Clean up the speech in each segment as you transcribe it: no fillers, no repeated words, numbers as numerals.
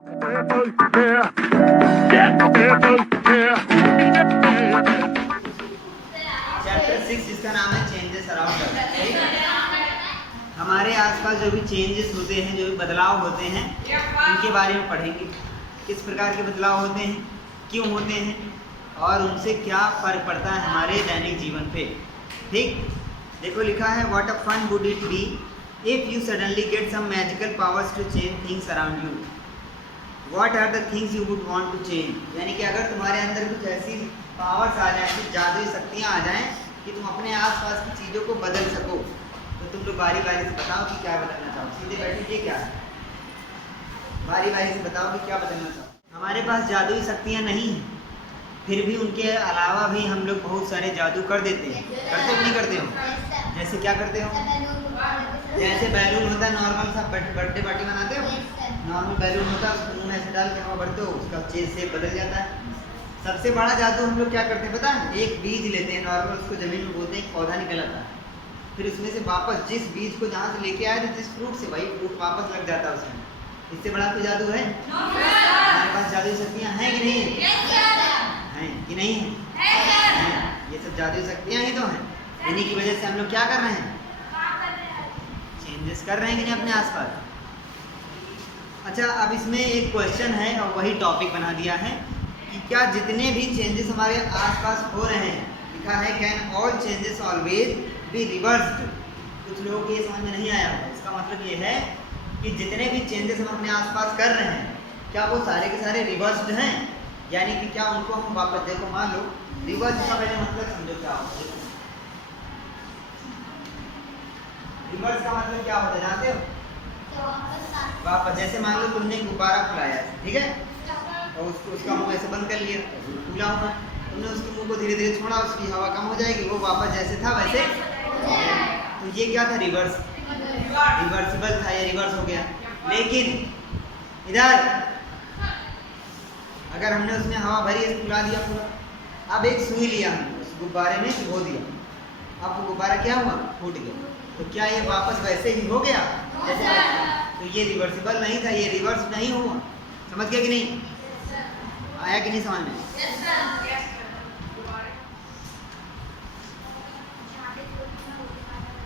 Chapter 6 जिसका नाम है चेंजेस अराउंड अस। हमारे आसपास जो भी चेंजेस होते हैं, जो भी बदलाव होते हैं, उनके बारे में पढ़ेंगे। किस प्रकार के बदलाव होते हैं, क्यों होते हैं और उनसे क्या फ़र्क पड़ता है हमारे दैनिक जीवन पे। ठीक, देखो लिखा है what a fun would it be if you suddenly get some magical powers to change things around you. What are the things you would want to change, यानी कि अगर तुम्हारे अंदर कुछ ऐसी पावर्स आ जाएं, कुछ जादुई शक्तियाँ आ जाएं कि तुम अपने आसपास की चीज़ों को बदल सको, तो तुम लोग बारी बारी से बताओ कि क्या बदलना चाहो। सीधे बैठे, ये क्या है, बारी बारी से बताओ कि क्या बदलना चाहो। हमारे पास जादुई शक्तियाँ नहीं हैं, फिर भी उनके अलावा भी हम लोग बहुत सारे जादू कर देते हैं। करते हो नहीं करते हो? जैसे क्या करते हो? जैसे बैलून होता है नॉर्मल सा, बर्थडे पार्टी मनाते हो, नॉर्मल बैलून होता है, उसको मुँह में ऐसे डाल के हवा भरते हो, उसका शेप बदल जाता है। सबसे बड़ा जादू हम लोग क्या करते हैं पता है? एक बीज लेते हैं नॉर्मल, उसको ज़मीन में बोलते हैं, एक पौधा निकल आता है, फिर उसमें से वापस जिस बीज को जहाँ से लेके आए थे, जिस फ्रूट से, वही फ्रूट वापस लग जाता है उसमें। इससे बड़ा कोई जादू है? हमारे पास जादुई शक्तियाँ हैं कि नहीं है? हैं कि नहीं है? ये सब जादुई शक्तियाँ ही तो हैं। इन्हीं की वजह से हम लोग क्या कर रहे हैं? चेंजेस कर रहे हैं कि नहीं अपने आसपास। अच्छा, अब इसमें एक क्वेश्चन है और वही टॉपिक बना दिया है कि क्या जितने भी चेंजेस हमारे आसपास हो रहे हैं, लिखा है can all changes always be reversed. कुछ लोगों को ये समझ में नहीं आया होगा। इसका मतलब ये है कि जितने भी चेंजेस हम अपने आसपास कर रहे हैं, क्या वो सारे के सारे रिवर्स्ड हैं, यानी कि क्या उनको हम वापस, देखो मान लो रिवर्स का पहले मतलब समझो क्या होता है। रिवर्स का मतलब क्या होता है जानते हो? वापस, जैसे मान लो तुमने गुब्बारा फुलाया है, ठीक है, और उसका मुंह ऐसे बंद कर लिया, फूला हुआ, तुमने उसके मुंह को धीरे धीरे छोड़ा, उसकी हवा कम हो जाएगी, वो वापस जैसे था वैसे। तो ये क्या था? रिवर्स, रिवर्सिबल था, ये रिवर्स हो गया। लेकिन इधर अगर हमने उसमें हवा भरी, फुला दिया पूरा, अब एक सुई लिया हमने, उस गुब्बारे में भिगो दिया, अब वो गुब्बारा क्या हुआ? फूट गया। तो क्या ये वापस वैसे ही हो गया जैसे? तो ये रिवर्सिबल नहीं था, ये रिवर्स नहीं हुआ। समझ गया कि नहीं? आया कि नहीं समझ में?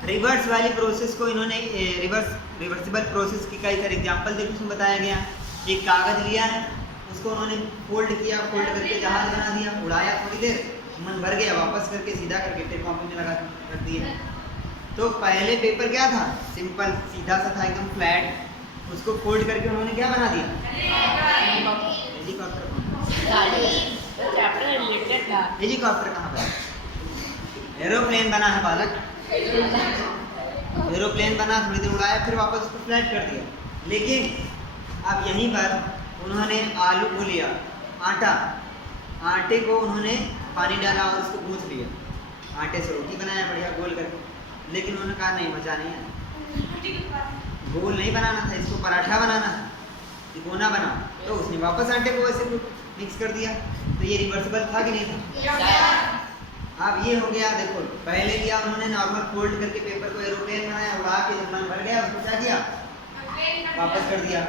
रिवर्स वाली प्रोसेस को इन्होंने रिवर्सिबल प्रोसेस की कई सारे एग्जांपल देखो उसमें बताया गया। एक कागज लिया है, उसको उन्होंने फोल्ड किया, फोल्ड करके जहाज बना दिया, उड़ाया, थोड़ी देर मन भर गया, वापस करके सीधा करके टेप कॉपी में लगा रख दिया। तो पहले पेपर क्या था? सिंपल सीधा सा था, एकदम फ्लैट, उसको फोल्ड करके उन्होंने क्या बना दिया? हेलीकॉप्टर। हेलीकॉप्टर कहाँ पर? एरोप्लेन बना है बालक, एरोप्लेन बना, थोड़ी देर उड़ाया, फिर वापस उसको फ्लैट कर दिया। लेकिन अब यहीं पर उन्होंने आलू को लिया, आटे को उन्होंने पानी डाला और उसको गूंथ लिया, आटे से रोटी बनाया बढ़िया गोल करके। लेकिन उन्होंने कहा नहीं, मजा नहीं है, गोल नहीं बनाना था, इसको पराठा बनाना था, तिकोना बना। तो उसने वापस आटे को वैसे मिक्स कर दिया। तो ये रिवर्सिबल था कि नहीं था? अब ये हो गया, देखो पहले लिया उन्होंने नॉर्मल फोल्ड करके पेपर को, एरोप्लेन बनाया, उड़ा के जब मन भर गया उसको क्या किया? वापस कर दिया।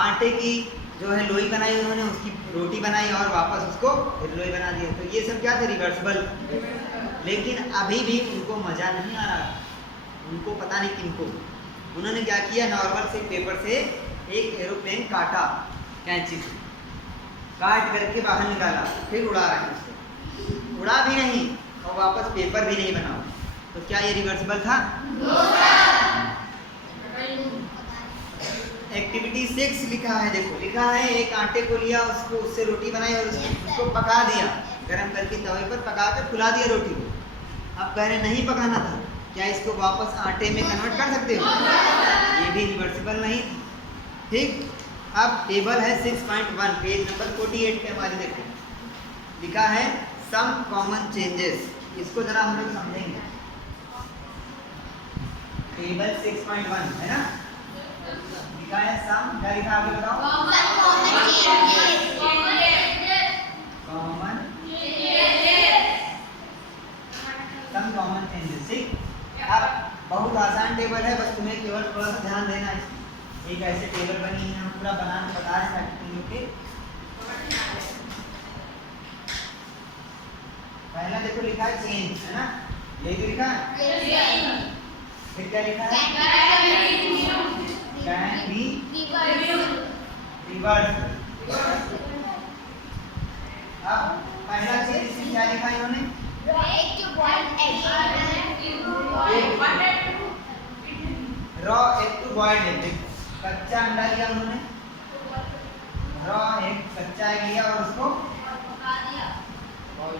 आटे की जो है लोई बनाई उन्होंने, उसकी रोटी बनाई और वापस उसको फिर लोई बना दिया। तो ये सब क्या थे? रिवर्सिबल। लेकिन अभी भी उनको मज़ा नहीं आ रहा, उनको पता नहीं किनको। उन्होंने क्या किया? नॉर्मल से पेपर से एक एरोप्लेन काटा, कैंची से काट करके बाहर निकाला, फिर उड़ा रहे हैं उसको, उड़ा भी नहीं और वापस पेपर भी नहीं बना। तो क्या ये रिवर्सिबल था? एक्टिविटी 6 लिखा है, देखो लिखा है एक आटे को लिया, उसको उससे रोटी बनाई और उसको पका दिया, गरम करके तवे पर पका कर फुला दिया रोटी को। अब कह रहे नहीं पकाना था, क्या इसको वापस आटे में कन्वर्ट कर सकते हो? ये भी रिवर्सिबल नहीं था। ठीक, अब टेबल है 6.1 पेज नंबर 48 पे हमारे देखो लिखा है सम कॉमन चेंजेस। इसको जरा हम लोग समझेंगे। टेबल 6.1 है ना, लिखा है सम, क्या लिखा आगे बताओ? Common some common changes. ठीक, अब बहुत आसान टेबल है, बस तुम्हें केवल थोड़ा सा ध्यान देना है। एक ऐसे टेबल बनी है, हम पूरा बनाना बता रहे हैं ताकि तुम लोग के पहला देखो लिखा है चेंज, है ना, यही तो लिखा है। फिर क्या लिखा है? Can be reverse. अब पहला चीज इसमें क्या लिखा है इन्होंने? Raw egg to boiled egg. कच्चा अंडा लिया उन्होंने, रॉ एग कच्चा एग लिया और उसको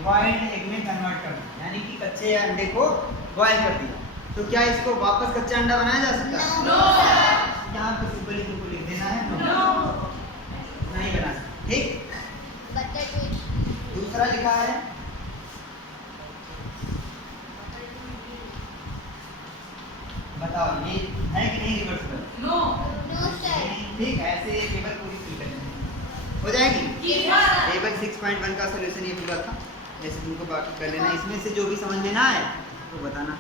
बॉइल्ड एग में कन्वर्ट कर दिया, यानी कि कच्चे अंडे को बॉयल कर दिया। तो क्या इसको वापस कच्चा अंडा बनाया जा सकता है? यहाँ पे सिंपली तुमको लिख देना है नो, नहीं बना सकते, ठीक। दूसरा लिखा है बताओ ये है कि नहीं रिवर्सिबल? No sir. ठीक है, ऐसे ये टेबल पूरी फिल करनी हो जाएगी। टेबल 6.1 का सॉल्यूशन ये पूरा था, जैसे तुमको बाकी कर लेना। इसमें से जो भी समझ में ना आए तो बताना,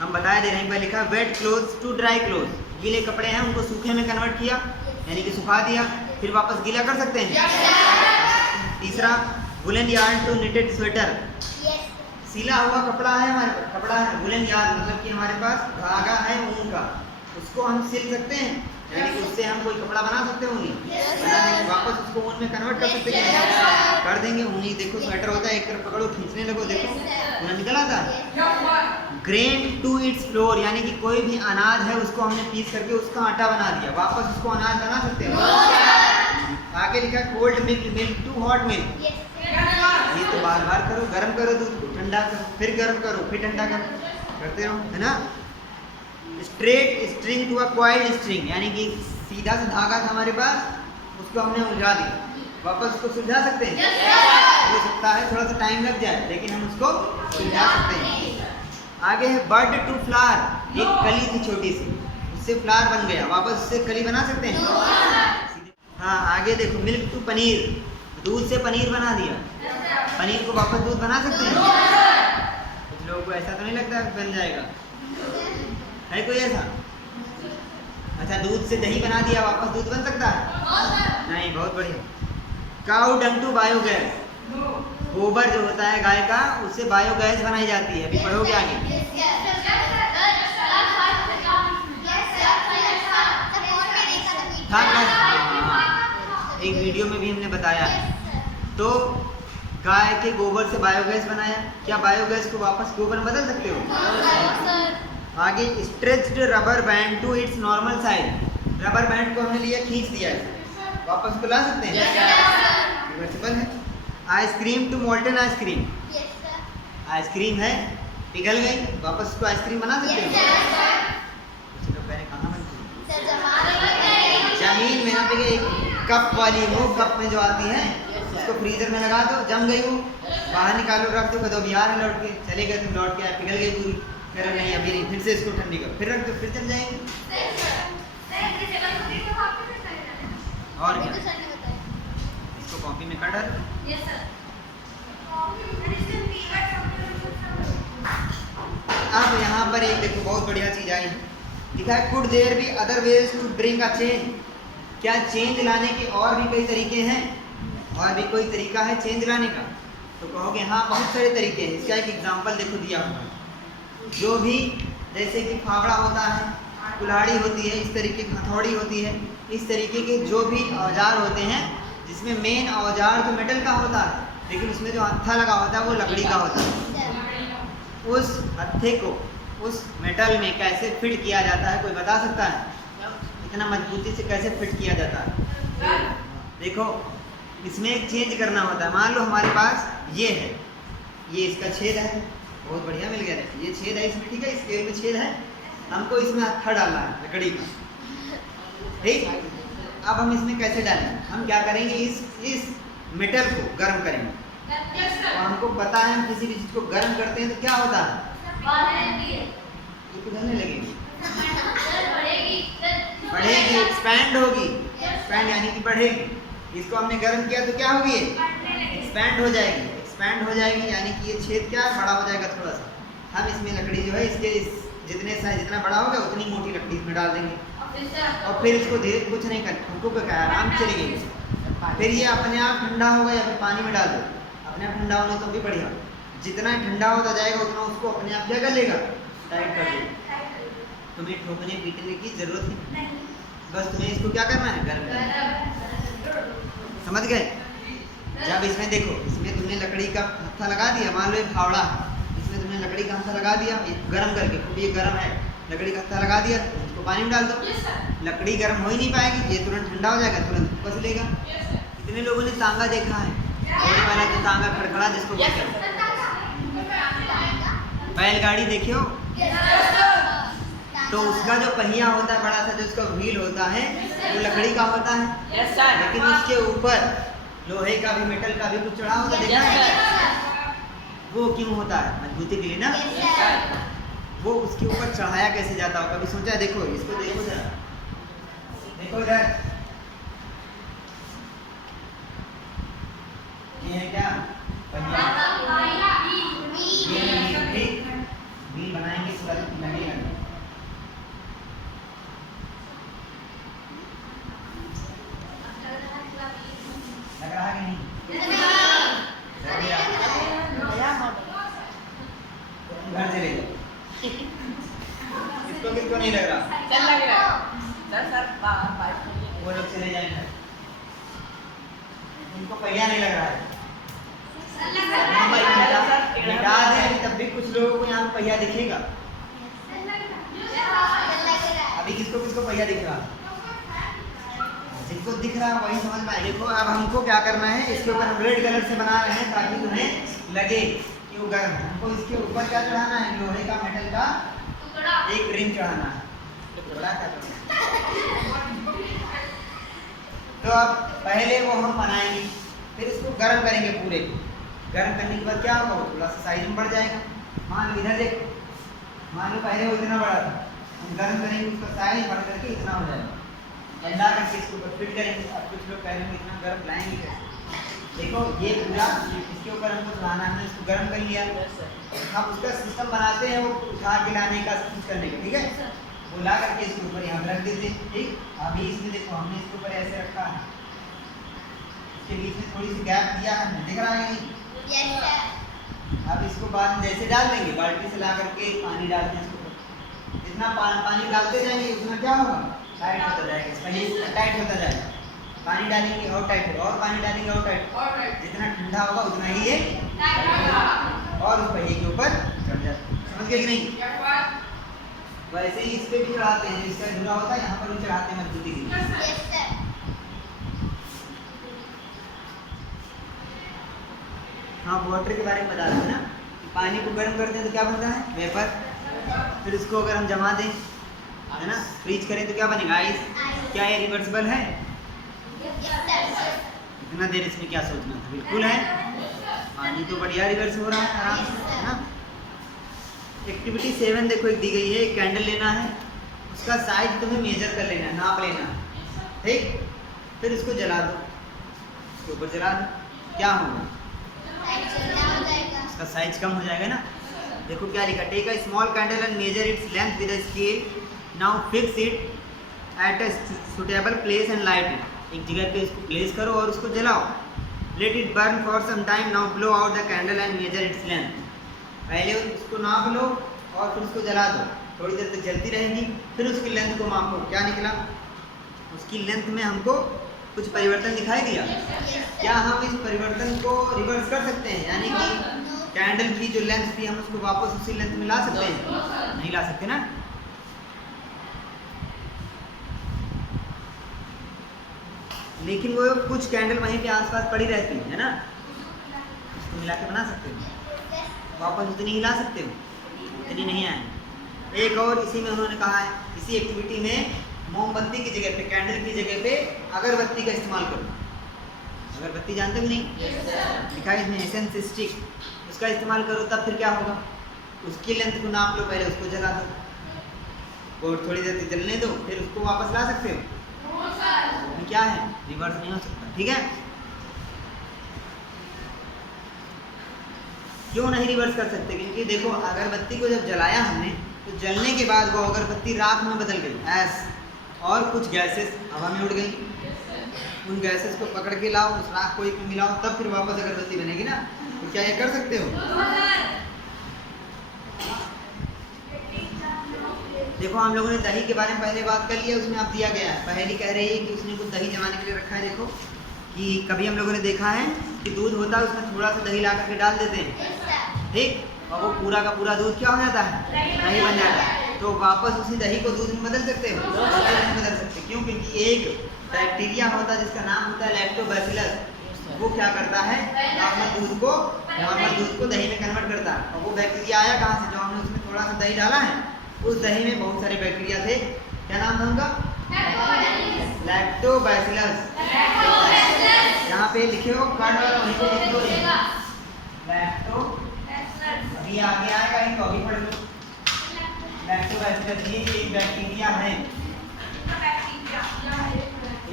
हम बता दे रहे हैं। लिखा wet clothes to dry clothes, गीले कपड़े हैं उनको सूखे में कन्वर्ट किया, यानी कि सुखा दिया, फिर वापस गीला कर सकते हैं। तीसरा woollen yarn to knitted sweater, सीला हुआ कपड़ा है हमारे पास, कपड़ा है वुलन यार्न मतलब कि हमारे पास धागा है ऊन का, उसको हम सिल सकते हैं, यानी कि उससे हम कोई कपड़ा बना सकते हैं ऊनी, वापस उसको ऊन में कन्वर्ट कर सकते हैं, कर देंगे। ऊनी देखो स्वेटर होता है, एक तरफ पकड़ो खींचने लगो, देखो ऊन निकल आता है। ग्रेन टू इट्स फ्लोर, यानी कि कोई भी अनाज है उसको हमने पीस करके उसका आटा बना दिया, वापस उसको अनाज बना सकते हैं। आगे लिखा cold milk to hot milk, ये तो बार बार करो, गर्म करो दूध को, ठंडा करो, फिर गर्म करो, फिर ठंडा करो, करते रहो, है ना। Straight string to a coiled string, यानी कि सीधा सा धागा था हमारे पास, उसको हमने उलझा दिया, वापस उसको सुलझा सकते हैं। हो सकता है थोड़ा सा टाइम लग जाए, लेकिन हम उसको सुलझा सकते हैं। आगे है बर्ड टू फ्लावर, एक कली थी छोटी सी, उससे फ्लावर बन गया, वापस उससे कली बना सकते हैं। हाँ आगे देखो मिल्क टू पनीर, दूध से पनीर बना दिया, पनीर को वापस दूध बना सकते हैं। कुछ लोगों को ऐसा तो नहीं लगता बन जाएगा, है कोई ऐसा? अच्छा दूध से दही बना दिया, वापस दूध बन सकता है? नहीं, बहुत बढ़िया। काऊ डंग टू बायोगैस, गोबर जो होता है गाय का, उससे बायोगैस बनाई जाती है, अभी पढ़ोगे आगे। एक वीडियो में भी हमने बताया है। तो गाय के गोबर से बायोगैस बनाया, क्या बायोगैस को वापस गोबर में बदल सकते हो? आगे stretched rubber band to its normal size, rubber band को हमने लिया खींच दिया, वापस को ला सकते हैं, रिवर्सिबल है। Ice cream to molten ice cream, ice cream है पिघल गई, वापस उसको आइसक्रीम बना सकते हैं। कहाँ बनती है? जमीन में, यहाँ पे एक कप वाली हो, कप में जो आती है, उसको फ्रीजर में लगा दो, जम गई हो, बाहर निकालो, रख दो, कदो बिहार है लौट के चले गए, तुम लौट के आए, पिघल गई पूरी, फिर नहीं अभी नहीं, फिर से इसको ठंडी करो, फिर रख दो, फिर जम जाएंगे। और क्या इसको कॉपी में कर डालो। अब यहाँ पर एक देखो बहुत बढ़िया चीज आई है, लिखा है could there be other ways to bring a change, क्या चेंज लाने के और भी कई तरीके हैं? और भी कोई तरीका है चेंज लाने का? तो कहोगे हाँ बहुत सारे तरीके हैं। इसका एक एग्जांपल देखो दिया हुआ है, जो भी जैसे कि फावड़ा होता है, कुल्हाड़ी होती है, इस तरीके की हथौड़ी होती है, इस तरीके के जो भी औजार होते हैं, जिसमें मेन औजार तो मेटल का होता है, लेकिन उसमें जो हत्था लगा होता है वो लकड़ी का होता है। उस हत्थे को उस मेटल में कैसे फिट किया जाता है, कोई बता सकता है? इतना मजबूती से कैसे फिट किया जाता है? देखो इसमें एक चेंज करना होता है। मान लो हमारे पास ये है, ये इसका छेद है, बहुत बढ़िया मिल गया, ये छेद है इसमें, ठीक है, स्केल में छेद है, हमको इसमें हत्था डालना है लकड़ी का, ठीक। अब हम इसमें कैसे डालेंगे? हम क्या करेंगे, इस मेटल को गर्म करेंगे, और हमको पता है हम किसी भी चीज को गर्म करते हैं तो क्या होता है, ये पिघलने लगेगी, बढ़ेगी, एक्सपैंड होगी, एक्सपैंड यानी कि बढ़ेगी। इसको हमने गर्म किया तो क्या होगी, एक्सपैंड हो जाएगी, एक्सपैंड हो जाएगी, यानी कि ये छेद क्या बड़ा हो जाएगा थोड़ा सा। हम इसमें लकड़ी जो है इसके जितना बड़ा होगा उतनी मोटी लकड़ी इसमें डाल देंगे, और फिर इसको कुछ नहीं कर ठोको का आराम से चली गई। फिर ये अपने आप ठंडा होगा या फिर पानी में डाल दो, अपने आप ठंडा होने तो भी बढ़िया। जितना ठंडा होता जाएगा उतना उसको अपने आप क्या कर लेगा, टाइट कर देगा। तुम्हें ठोकने पीटने की जरूरत नहीं, बस तुम्हें इसको क्या करना है, गर्म करना। समझ गए? जब इसमें देखो, इसमें तुमने लकड़ी का हत्था लगा दिया, मान लो ये फावड़ा है, इसमें तुमने लकड़ी का हत्था लगा दिया गर्म करके, खूब ये गर्म है, लकड़ी का हत्था लगा दिया, इसको पानी में डाल दो, लकड़ी गर्म हो ही नहीं पाएगी, ये तुरंत ठंडा हो जाएगा, तुरंत बस लेगा। कितने लोगों ने तांगा देखा है? और वाला तो तांगा खड़खड़ा जिसको बोलते हैं, बैलगाड़ी देखे हो? तो उसका जो पहिया होता है बड़ा सा, जो उसका व्हील होता है, वो लकड़ी का होता है, लेकिन उसके ऊपर लोहे का भी, मेटल का भी कुछ चढ़ा होता है, देखा है? वो क्यों होता है? मजबूती के लिए ना। वो उसके ऊपर चढ़ाया कैसे जाता हो, कभी सोचा? देखो इसको, देखो जरा, देखो इधर, ये है क्या, पहिया, ये व्हील, ठीक, व्हील बनाएंगे पूरा लगेगा। लग रहा है कि नहीं? घर से ले लो। किसको किसको नहीं लग रहा? चल लग रहा है सर, वो लोग चले जाएंगे, उनको पहिया नहीं लग रहा है। मिटा दे तब भी कुछ लोगों को यहाँ पहिया दिखेगा। अभी किसको किसको पहिया दिख रहा? जिसको दिख रहा है वही समझ में आए। देखो अब हमको क्या करना है, इसके ऊपर हम रेड कलर से बना रहे हैं ताकि तुम्हें लगे कि वो गर्म है। हमको इसके ऊपर क्या चढ़ाना है, लोहे का, मेटल का एक रिंग चढ़ाना है। तो अब पहले वो हम बनाएंगे, फिर इसको गर्म करेंगे पूरे। गर्म करने के बाद क्या होगा, वो थोड़ा सा साइज में बढ़ जाएगा। मान लो इधर देखो, मान लो पहले वो इतना बड़ा था, हम गर्म करेंगे उसका साइज बढ़ करके इतना हो जाएगा। ठंडा करके इसके ऊपर फिट करेंगे। अब कुछ लोग कहेंगे इतना गर्म लाएंगे कैसे? देखो ये पूरा इसके ऊपर हमको चढ़ाना है, इसको गर्म कर लिया, हम उसका सिस्टम बनाते हैं, वो उठा के लाने का, कुछ करने का, ठीक है? वो ला करके इसके ऊपर यहाँ रख देते हैं, ठीक। अभी इसमें देखो हमने इसके ऊपर ऐसे रखा है, इसके बीच में थोड़ी सी गैप दिया है, दिख रहा है नहीं? अब इसको बाद में जैसे डाल देंगे, बाल्टी से ला करके पानी डालते हैं इसके ऊपर, जितना पानी डालते जाएंगे उतना क्या होगा, टाइट होता जाएगा, इसका टाइट होता जाएगा। पानी डालेंगे और टाइट होगा, और पानी डालेंगे और टाइट, जितना ठंडा होगा उतना ही ये और उस पहिए के ऊपर चढ़ जाता है। समझ गए कि नहीं? वैसे ही इस पे भी चढ़ाते हैं, इसका जुड़ा होता है यहाँ पर भी चढ़ाते हैं मजबूती के लिए। हाँ, वाटर के बारे में बता रहे हैं ना, पानी को गर्म करते हैं तो क्या बनता है, वेपर। फिर उसको अगर हम जमा दें, है ना, फ्रीज करें तो क्या बनेगा, आइस। क्या ये रिवर्सिबल है? इतना देर इसमें क्या सोचना था, बिल्कुल है। पानी तो बढ़िया रिवर्स हो रहा है आराम से, है ना। एक्टिविटी 7 देखो एक दी गई है, एक कैंडल लेना है, उसका साइज तुम्हें मेजर कर लेना है, नाप लेना है, ठीक। फिर इसको जला दो, इसके ऊपर जला दो, क्या होगा, इसका साइज कम हो जाएगा ना। देखो क्या लिखा, take a small candle and measure its length with a scale, now fix it at a suitable place and light it. एक जगह पे इसको प्लेस करो और उसको जलाओ। Let it burn for some time, now blow out the candle and measure its length. पहले उसको नाप लो और फिर उसको जला दो, थोड़ी देर तक जलती रहेगी, फिर उसकी लेंथ को मापो, क्या निकला, उसकी लेंथ में हमको कुछ परिवर्तन दिखाई दिया। क्या हम इस परिवर्तन को रिवर्स कर सकते हैं, यानी कि कैंडल की जो लेंथ थी हम उसको वापस उसी लेंथ में ला सकते हैं? नहीं ला सकते ना। लेकिन वो कुछ कैंडल वहीं पे आसपास पड़ी रहती है ना, उसको मिला के बना सकते हो, वापस उतनी ही ला सकते हो, उतनी नहीं आए। एक और इसी में उन्होंने कहा है, इसी एक्टिविटी में मोमबत्ती की जगह पे, कैंडल की जगह पे अगरबत्ती का इस्तेमाल करो। अगरबत्ती जानते हो नहीं, लिखा है इसमें एसेंस स्टिक, उसका इस्तेमाल करो, तब फिर क्या होगा, उसकी लेंथ को नाप लो, पहले उसको जला दो और थोड़ी देर तक जलने दो, फिर उसको वापस ला सकते हो। क्या है, रिवर्स नहीं हो सकता, ठीक है। क्यों नहीं रिवर्स कर सकते, क्योंकि देखो अगरबत्ती को जब जलाया हमने तो जलने के बाद वो अगरबत्ती राख में बदल गई, ऐस, और कुछ गैसेस हवा में उड़ गई, उन गैसेस को पकड़ के लाओ, उस राख को एक में मिलाओ, तब फिर वापस अगरबत्ती बनेगी ना। तो क्या ये कर सकते हो? देखो हम लोगों ने दही के बारे में पहले बात कर लिया, उसमें अब दिया गया है, पहली कह रही है कि उसने कुछ दही जमाने के लिए रखा है। देखो कि कभी हम लोगों ने देखा है कि दूध होता है उसमें थोड़ा सा दही ला करके डाल देते हैं, ठीक, और वो पूरा का पूरा दूध क्या हो जाता है? दही बन जाता है। तो वापस उसी दही को दूध में बदल सकते हो? नहीं बदल सकते। क्यों? क्योंकि एक बैक्टीरिया होता है जिसका नाम होता है लैक्टोबैसिलस, वो क्या करता है, नॉर्मल दूध को दही में कन्वर्ट करता है। और वो बैक्टीरिया आया कहाँ से? जो हमने उसमें थोड़ा सा दही डाला है, उस दही में बहुत सारे बैक्टीरिया थे। क्या नाम था उनका? लैक्टोबैसिलस। यहाँ पे लिखे हो कार्ड वाला, वहीं पे लिख दो लैक्टो, अभी आगे आएगा ही तो अभी पढ़ लो। लैक्टोबैसिलस ये एक बैक्टीरिया है,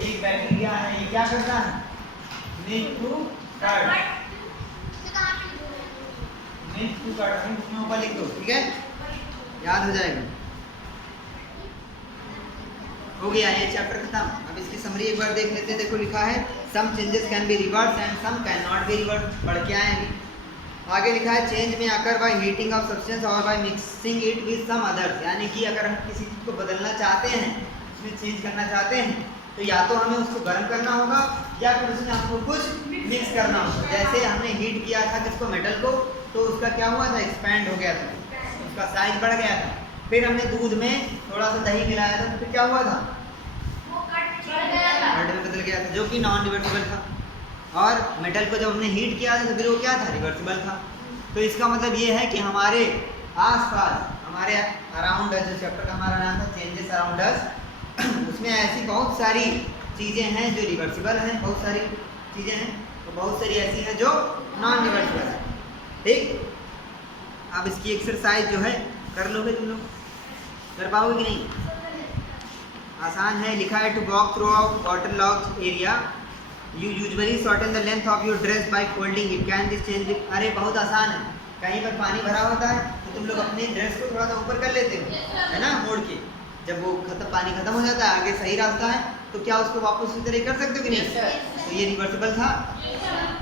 एक बैक्टीरिया है। ये क्या करता है? मिल्क टू कर्ड, उसमें ऊपर लिख दो, ठीक है, याद हो जाएगा। हो गया ये चैप्टर खत्म। अब इसकी समरी एक बार देख लेते हैं। देखो लिखा है some changes can be reverse and some can not be reverse. पढ़ के आए हैं। आगे लिखा है change may occur by heating of substance or by mixing it with some others. यानी कि अगर हम किसी चीज़ को बदलना चाहते हैं, उसमें चेंज करना चाहते हैं, तो या तो हमें उसको गर्म करना होगा या फिर उसमें हमको कुछ मिक्स करना होगा। जैसे हमने हीट किया था किसको? मेटल को, तो उसका क्या हुआ था? एक्सपैंड हो गया था, उसका साइज बढ़ गया था। फिर हमने दूध में थोड़ा सा दही मिलाया था, तो फिर क्या हुआ था? कर्ड में बदल गया था, जो कि नॉन रिवर्सिबल था। और मेटल को जब हमने हीट किया था तो फिर वो क्या था? रिवर्सिबल था। तो इसका मतलब ये है कि हमारे आसपास, हमारे अराउंड जो चैप्टर का हमारा नाम था चेंजेस अराउंड अस, उसमें ऐसी बहुत सारी चीज़ें हैं जो रिवर्सिबल हैं, बहुत सारी चीज़ें हैं, तो बहुत सारी ऐसी हैं जो नॉन रिवर्सिबल है, ठीक। अब इसकी एक्सरसाइज जो है कर लोगे तुम लोग? कर पाओगे कि नहीं? आसान है। लिखा है to walk through out water locked area you usually shorten the length of your dress by folding it, can this change? अरे बहुत आसान है। कहीं पर पानी भरा होता है तो तुम लोग अपने ड्रेस को थोड़ा सा ऊपर कर लेते हो, है ना, मोड़ के। जब वो पानी खत्म हो जाता है, आगे सही रास्ता है, तो क्या उसको वापस उसी तरह कर सकते हो कि नहीं? तो ये रिवर्सिबल था,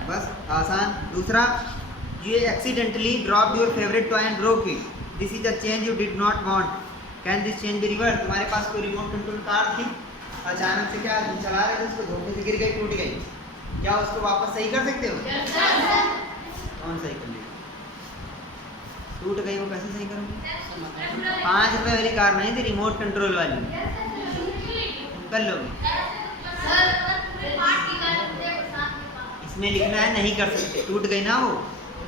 बस आसान। दूसरा, you accidentally dropped your favorite toy and broke it. This is a change you did not want. Can this change be reversed? तुम्हारे पास कोई रिमोट कंट्रोल कार थी, अचानक से क्या तुम चला रहे थे, उसको धोखे से गिर गई, टूट गई, क्या उसको वापस सही कर सकते हो? कौन सही कर लेगा? टूट गई, वो कैसे सही करोगे? 5 रुपए वाली कार नहीं थी, रिमोट कंट्रोल वाली, तुम कर लोगे? इसमें लिखना है नहीं कर सकते, टूट गई ना वो,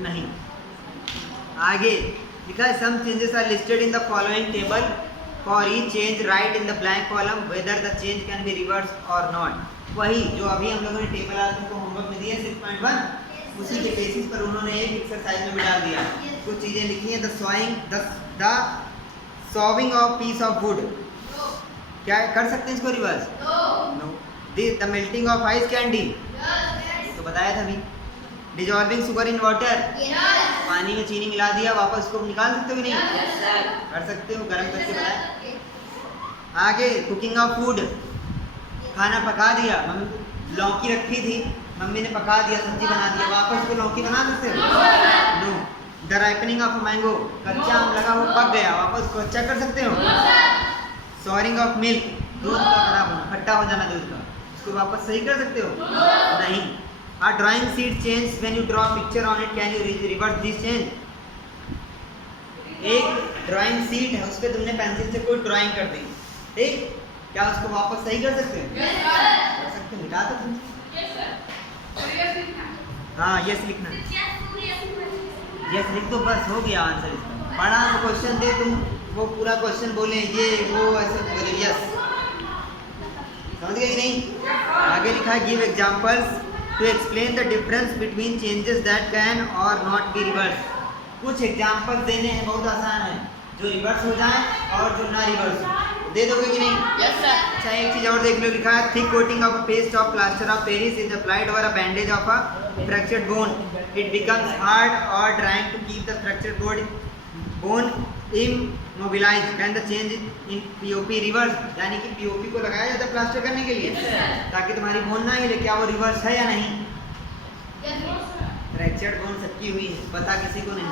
नहीं। आगे लिखा है some changes are listed in the following table for each change write in the blank column whether the change can be reverse और नॉट। वही जो अभी हम लोगों ने टेबल आज तुमको होमवर्क में दिया 6.1, उसी के बेसिस पर उन्होंने एक एक्सरसाइज में भी डाल दिया। कुछ चीज़ें लिखी हैं। The sawing of piece of wood, क्या कर सकते हैं इसको reverse? No. The melting of ice candy, तो बताया था अभी। डिजॉल्विंग शुगर इन वाटर, पानी में चीनी मिला दिया, वापस उसको निकाल सकते हो कि नहीं? कर सकते हो, गर्म करके बनाया। आगे कुकिंग ऑफ फूड, खाना पका दिया, लौकी रखी थी, मम्मी ने पका दिया, सब्जी बना दिया, वापस उसको लौकी बना सकते हो? No. The ripening of mango, कच्चा आम लगा वो पक गया, वापस उसको अच्छा कर सकते हो? सॉरिंग ऑफ मिल्क, दूध का खराब होना, खट्टा हो जाना दूध का, उसको वापस सही कर सकते हो? नहीं। A drawing sheet changes when you draw a picture on it. Can you reverse this change? एक ड्राइंग शीट है, उस पर तुमने पेंसिल से कोई ड्राइंग कर दी, ठीक, क्या उसको वापस सही कर सकते हैं? कर सकते हो, मिटा दो तुम। हाँ यस लिखना, यस लिख दो, बस हो गया आंसर इसका। बड़ा क्वेश्चन दे तुम, वो पूरा क्वेश्चन बोले ये वो ऐसे बोले यस, समझ गए कि नहीं? आगे लिखा है give examples to explain the difference between changes that can or not be reversed. कुछ एग्जाम्पल देने हैं, बहुत आसान है, जो रिवर्स हो जाए और जो ना रिवर्स हो। दे दोगे कि नहीं? Yes sir. अच्छा एक चीज और देख लो, लिखा है thick coating of paste of plaster of Paris is applied over a bandage of a fractured bone, it becomes hard और trying to keep the fractured bone immobilise when the change in POP reverse, यानी कि POP को लगाया जाता है plaster करने के लिए ताकि तुम्हारी बोन ना हिले। क्या वो रिवर्स है या नहीं? फ्रैक्चर्ड बोन सबकी हुई है, पता किसी को नहीं?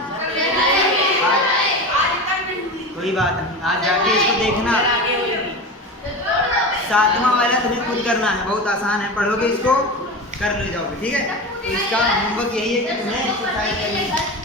कोई बात नहीं, आज जाके इसको देखना। 7वां वाला तुम्हें खुद करना है, बहुत आसान है, पढ़ोगे इसको कर ले जाओगे, ठीक है। तो इसका होमवर्क यही है कि तुम्हें एक्सरसाइज करनी है।